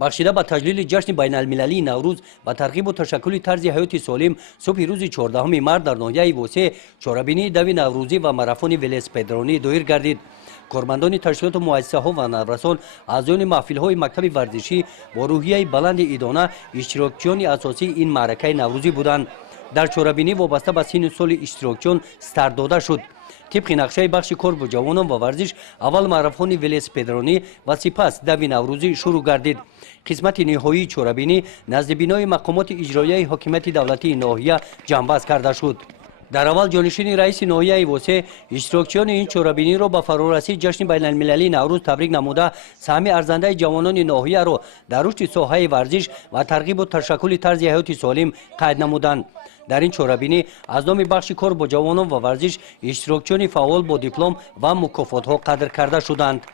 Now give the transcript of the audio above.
бахшида ба таҷлили ҷашни байналмилалии наврӯз ба тарғибу ташаккули тарзи ҳаёти солим субҳи рӯзи 14 март дар ноҳияи восеъ чорабинии дави наврӯзӣ ва марафони велосипедронӣ доир гардид. кормандони ташкилоту муассисаҳо ва наврасон аъзоёни маҳфилҳои мактаби варзишӣ бо рӯҳияи баланди идона иштирокчиёни асосии ин маъракаи наврӯзӣ буданд. дар чорабинӣ вобаста ба синну соли иштирокчиён старт дода шуд. طبق نقشه بخش کار با جوانان و ورزش اول ماراتون ولوسپدرانی و سپس دوی نوروزی شروع گردید. قسمت نهایی چوربینی نزد بینای مقامات اجرایی حاکمیت دولتی ناحیه جنببست کرده شد. در اول جانشین رئیس ناحیه واسه اشتراکچیان این چوربینی را با فرارسی جشن بین المللی نوروز تبریک نموده سهم ارزنده جوانان ناحیه را در رشد ساحه ورزش و ترغیب و تشکیل طرز حیات سالم قید نمودند. در این چوربینی از نام بخش کار با جوانان و ورزش اشتراکچیان فعال با دیپلم و مکافات ها قدر کرده شدند.